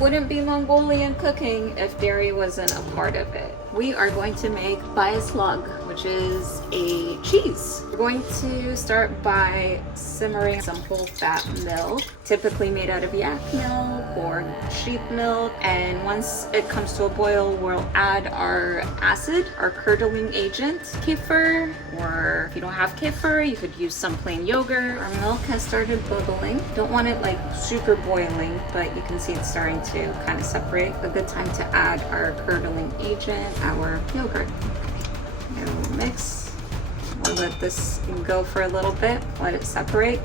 wouldn't be Mongolian cooking if dairy wasn't a part of it. We are going to make byaslag, which is a cheese. We're going to start by simmering some whole fat milk, typically made out of yak milk or sheep milk. And once it comes to a boil, we'll add our acid, our curdling agent, kefir, or if you don't have kefir, you could use some plain yogurt. Our milk has started bubbling. Don't want it like super boiling, but you can see it's starting to kind of separate. A good time to add our curdling agent, our yogurt. And we'll mix. We'll let this go for a little bit, let it separate.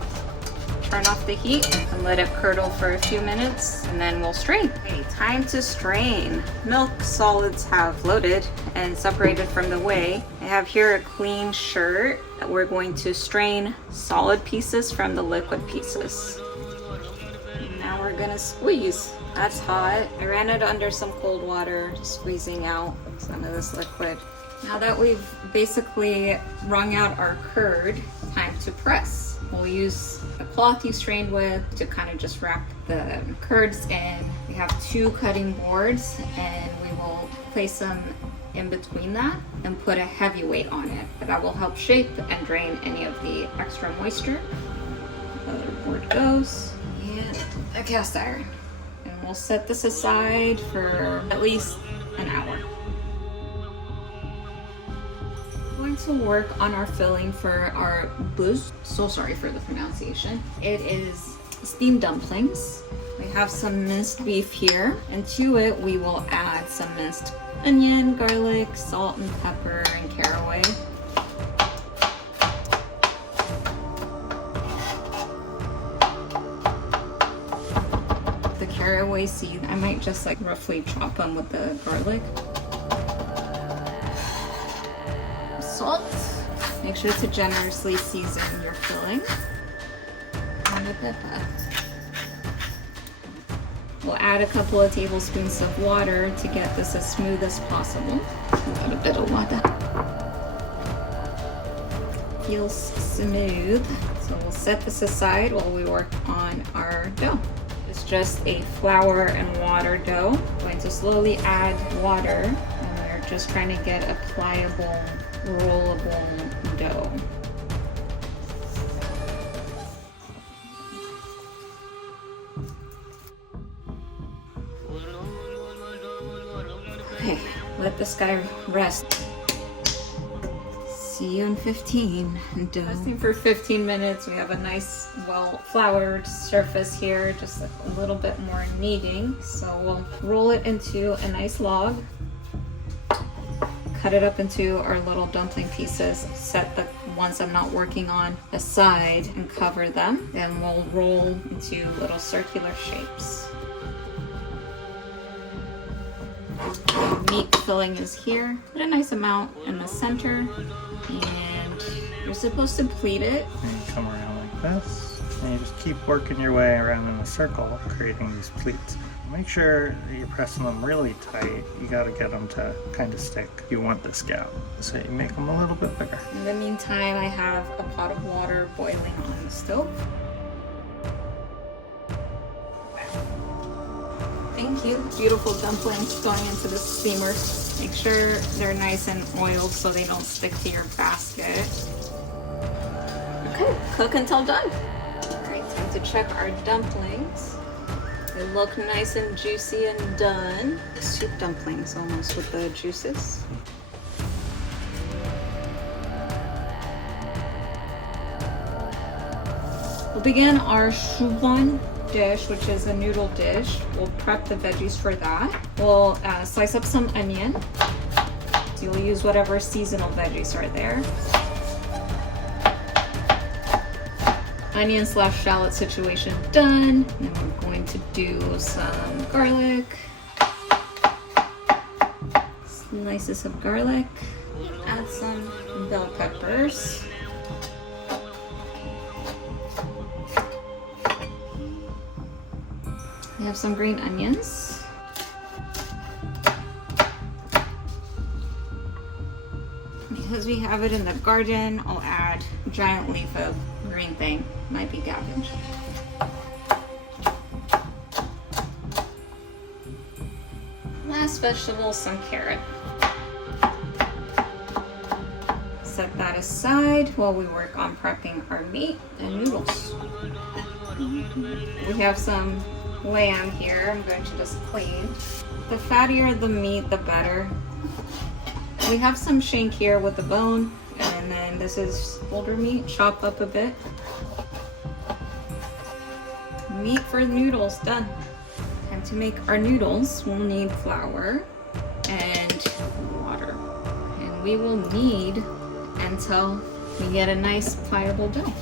Turn off the heat and let it curdle for a few minutes, and then we'll strain. Okay, time to strain. Milk solids have floated and separated from the whey. I have here a clean shirt that we're going to strain solid pieces from the liquid pieces. Now we're gonna squeeze. That's hot. I ran it under some cold water, squeezing out some of this liquid. Now that we've basically wrung out our curd, time to press. We'll use the cloth you strained with to kind of just wrap the curds in. We have 2 cutting boards, and we will place them in between that and put a heavy weight on it. That will help shape and drain any of the extra moisture. Other board goes, and a cast iron. And we'll set this aside for at least an hour. Going to work on our filling for our buuz. So sorry for the pronunciation. It is steamed dumplings. We have some minced beef here, and to it we will add some minced onion, garlic, salt and pepper, and caraway. The caraway seed, I might just like roughly chop them with the garlic. Salt. Make sure to generously season your filling. And a pepper. We'll add a couple of tablespoons of water to get this as smooth as possible. Add a bit of water. Feels smooth. So we'll set this aside while we work on our dough. It's just a flour and water dough. I'm going to slowly add water, and we're just trying to get a pliable, rollable dough. Okay, let this guy rest. See you in 15. Resting for 15 minutes. We have a nice, well floured surface here, just a little bit more kneading. So we'll roll it into a nice log. Cut it up into our little dumpling pieces. Set the ones I'm not working on aside and cover them. Then we'll roll into little circular shapes. Meat filling is here. Put a nice amount in the center, and you're supposed to pleat it. And come around like this, and you just keep working your way around in a circle, creating these pleats. Make sure that you're pressing them really tight. You got to get them to kind of stick. You want this gap, so you make them a little bit bigger. In the meantime, I have a pot of water boiling on the stove. Thank you. Beautiful dumplings going into the steamer. Make sure they're nice and oiled so they don't stick to your basket. Okay, cook until done. All right, time to check our dumplings. They look nice and juicy and done. Soup dumplings almost with the juices. We'll begin our tsuivan dish, which is a noodle dish. We'll prep the veggies for that. We'll slice up some onion. So you'll use whatever seasonal veggies are there. Onion / shallot situation done. And we're going to do some garlic. Slices of garlic. Add some bell peppers. We have some green onions. Because we have it in the garden, I'll add a giant leaf of green thing. Might be cabbage. last vegetable, some carrot. Set that aside while we work on prepping our meat and noodles. We have some lamb here. I'm going to just clean. The fattier the meat, the better. We have some shank here with the bone, and then this is older meat, chopped up a bit. Meat for noodles, done. Time to make our noodles. We'll need flour and water. And we will need until we get a nice pliable dough.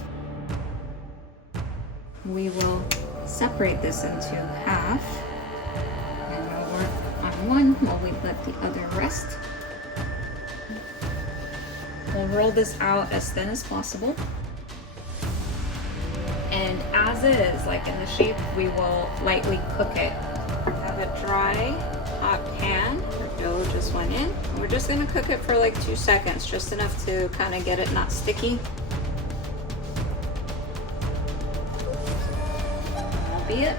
We will separate this into half, and we'll work on one while we let the other rest. We'll roll this out as thin as possible. And as is, like in the shape, we will lightly cook it. Have a dry, hot pan. Our dough just went in. And we're just gonna cook it for like 2 seconds, just enough to kind of get it not sticky. That'll be it.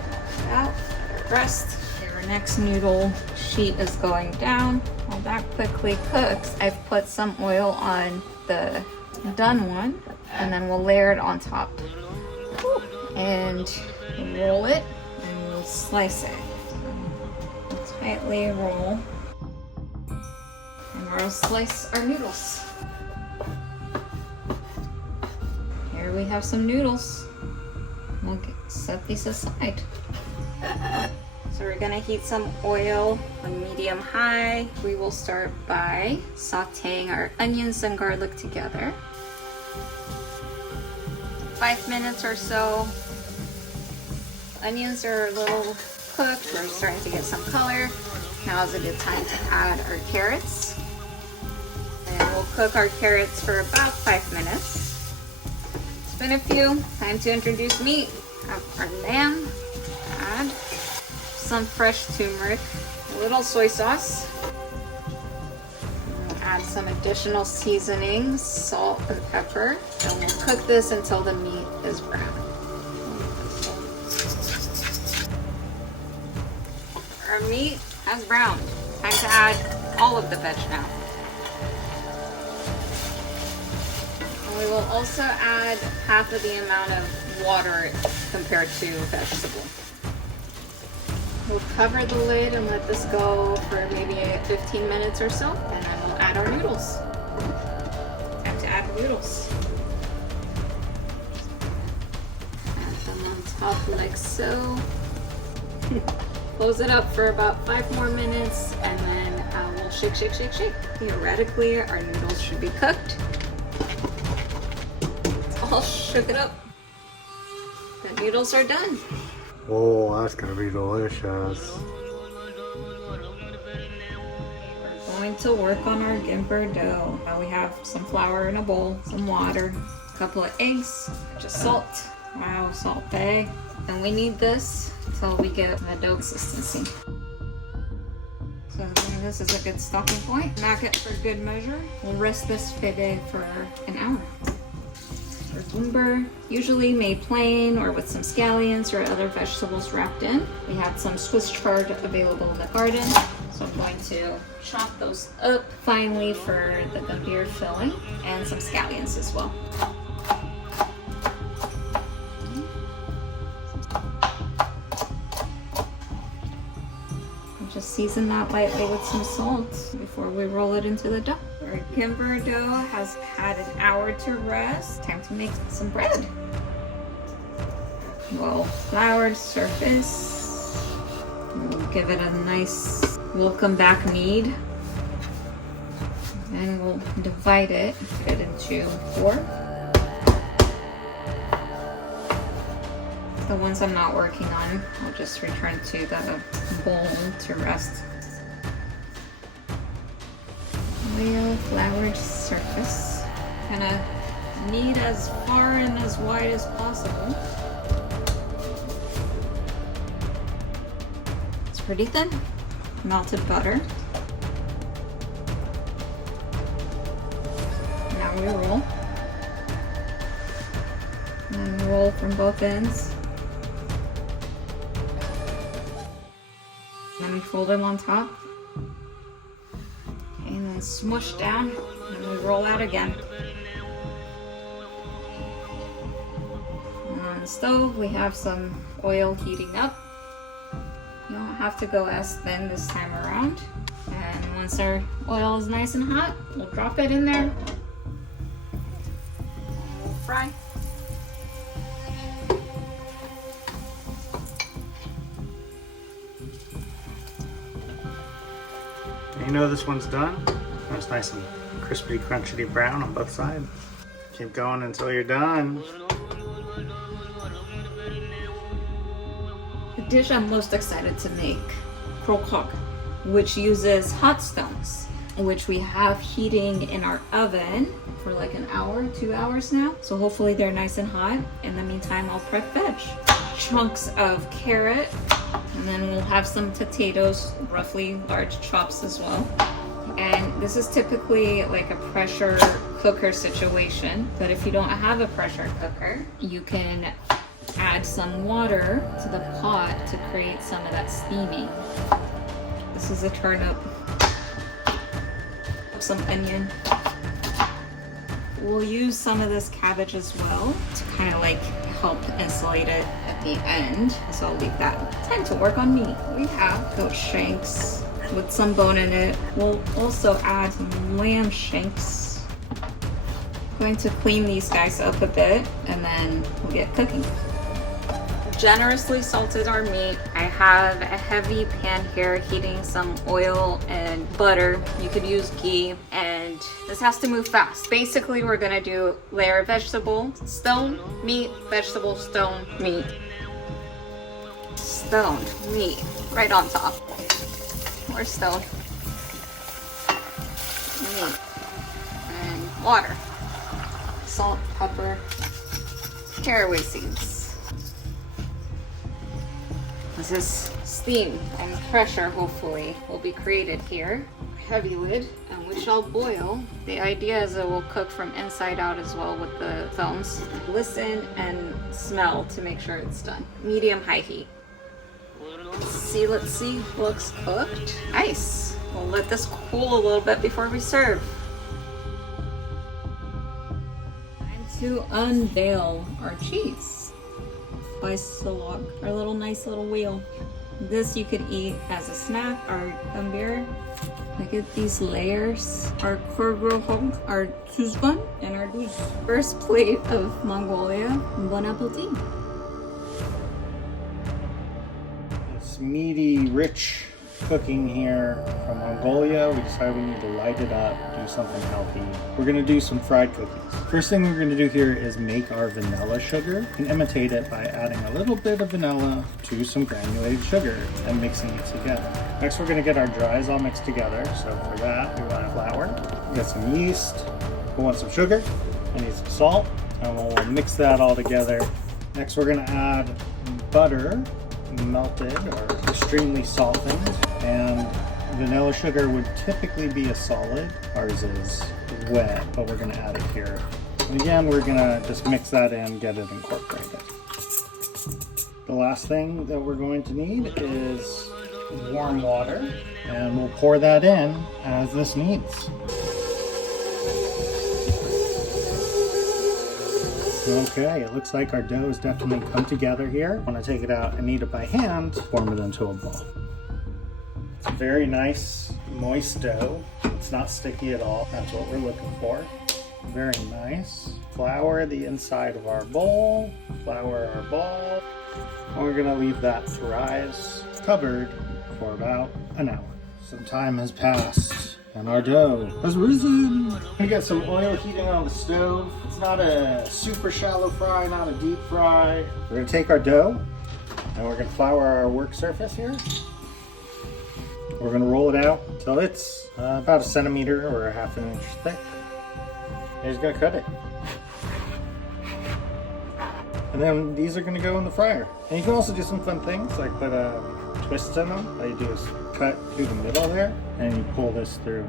Out, let it rest. Okay, our next noodle sheet is going down. While that quickly cooks, I've put some oil on the done one, and then we'll layer it on top. And roll it, and we'll slice it. We'll tightly roll, and we'll slice our noodles. Here we have some noodles. We'll set these aside. So we're gonna heat some oil on medium high. We will start by sauteing our onions and garlic together. 5 minutes or so. Onions are a little cooked. We're starting to get some color. Now is a good time to add our carrots. And we'll cook our carrots for about 5 minutes. It's been a few. Time to introduce meat. Have our lamb. Add some fresh turmeric, a little soy sauce. We'll add some additional seasonings, salt and pepper. And we'll cook this until the meat is brown. Our meat has browned. Time to add all of the veg now. And we will also add half of the amount of water compared to vegetable. We'll cover the lid and let this go for maybe 15 minutes or so, and then we'll add our noodles. Time to add noodles. Add them on top like so. Close it up for about 5 more minutes, and then we'll shake, shake, shake, shake. Theoretically, our noodles should be cooked. It's all shook it up. The noodles are done. Oh, that's gonna be delicious. We're going to work on our gambir dough. Now we have some flour in a bowl, some water, a couple of eggs, just salt. Wow, salt bag. And we need this until we get the dough consistency. So I think this is a good stopping point. Knock it for good measure. We'll rest this fide for an hour. Our gambir, usually made plain or with some scallions or other vegetables wrapped in. We have some Swiss chard available in the garden, so I'm going to chop those up finely for the gambir filling, and some scallions as well. Just season that lightly with some salt before we roll it into the dough. Our gambir dough has had an hour to rest. Time to make some bread. Well floured surface. We'll give it a nice welcome back knead. Then we'll divide it, put it into 4. The ones I'm not working on, I'll just return to the bowl to rest. Well floured surface. Kind of knead as far and as wide as possible. It's pretty thin. Melted butter. Now we roll. And then roll from both ends. Then we fold them on top. and smush down, and we roll out again. And on the stove, we have some oil heating up. You don't have to go as thin this time around. And once our oil is nice and hot, we'll drop it in there. We'll fry. You know this one's done. It's nice and crispy, crunchy brown on both sides. Keep going until you're done. The dish I'm most excited to make, khorzhog, which uses hot stones, which we have heating in our oven for like an hour, 2 hours now. So hopefully they're nice and hot. In the meantime, I'll prep veg. Chunks of carrot, and then we'll have some potatoes, roughly large chops as well. And this is typically like a pressure cooker situation, but if you don't have a pressure cooker, you can add some water to the pot to create some of that steaming. This is a turnip, some onion. We'll use some of this cabbage as well to kind of like help insulate it at the end. So I'll leave that. Time to work on meat. We have goat shanks with some bone in it. We'll also add some lamb shanks. Going to clean these guys up a bit and then we'll get cooking. Generously salted our meat. I have a heavy pan here heating some oil and butter. You could use ghee, and this has to move fast. Basically, we're gonna do layer vegetable, stone, meat, vegetable, stone, meat. Stoned meat right on top. More stone. Meat. And water. Salt, pepper, caraway seeds. This is steam and pressure, hopefully, will be created here. Heavy lid, and we shall boil. The idea is it will cook from inside out as well with the stones. Listen and smell to make sure it's done. Medium-high heat. Let's see, looks cooked. Nice. We'll let this cool a little bit before we serve. Time to unveil our cheese. Byaslag, our nice little wheel. This you could eat as a snack, our gambir. Look at these layers. Our khorzhog, our tsuivan, and our buuz. First plate of Mongolia. Bon appetit. It's meaty, rich cooking here from Mongolia. We decided we need to light it up, do something healthy. We're gonna do some fried cookies. First thing we're gonna do here is make our vanilla sugar and imitate it by adding a little bit of vanilla to some granulated sugar and mixing it together. Next, we're gonna get our dries all mixed together. So for that, we want flour, we got some yeast, we want some sugar, we need some salt, and we'll mix that all together. Next, we're gonna add butter, melted or extremely softened, and vanilla sugar would typically be a solid. Ours is wet, but we're gonna add it here. And again, we're gonna just mix that in, get it incorporated. The last thing that we're going to need is warm water, and we'll pour that in as this needs. Okay, it looks like our dough has definitely come together here. I want to take it out and knead it by hand, form it into a ball. It's a very nice, moist dough. It's not sticky at all. That's what we're looking for. Very nice. Flour the inside of our bowl, flour our ball, and we're gonna leave that to rise, covered for about an hour. Some time has passed and our dough has risen. We got some oil heating on the stove. It's not a super shallow fry, not a deep fry. We're gonna take our dough and we're gonna flour our work surface here. We're gonna roll it out until it's about 1 centimeter or 1/2 inch thick. And just gonna cut it. And then these are gonna go in the fryer. And you can also do some fun things like put twists in them. All you do is cut through the middle there and you pull this through.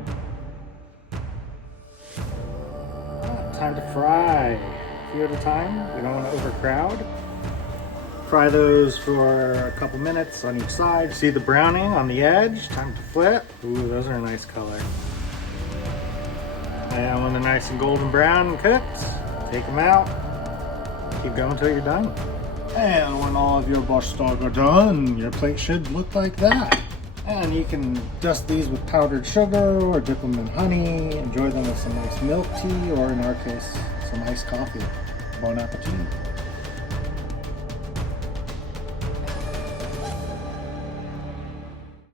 Time to fry. A few at a time. We don't want to overcrowd. Fry those for a couple minutes on each side. See the browning on the edge? Time to flip. Ooh, those are a nice color. And when they're nice and golden brown and cooked, take them out. Keep going until you're done. And when all of your byaslag are done, your plate should look like that. And you can dust these with powdered sugar or dip them in honey. Enjoy them with some nice milk tea, or in our case, some iced coffee. Bon appetit.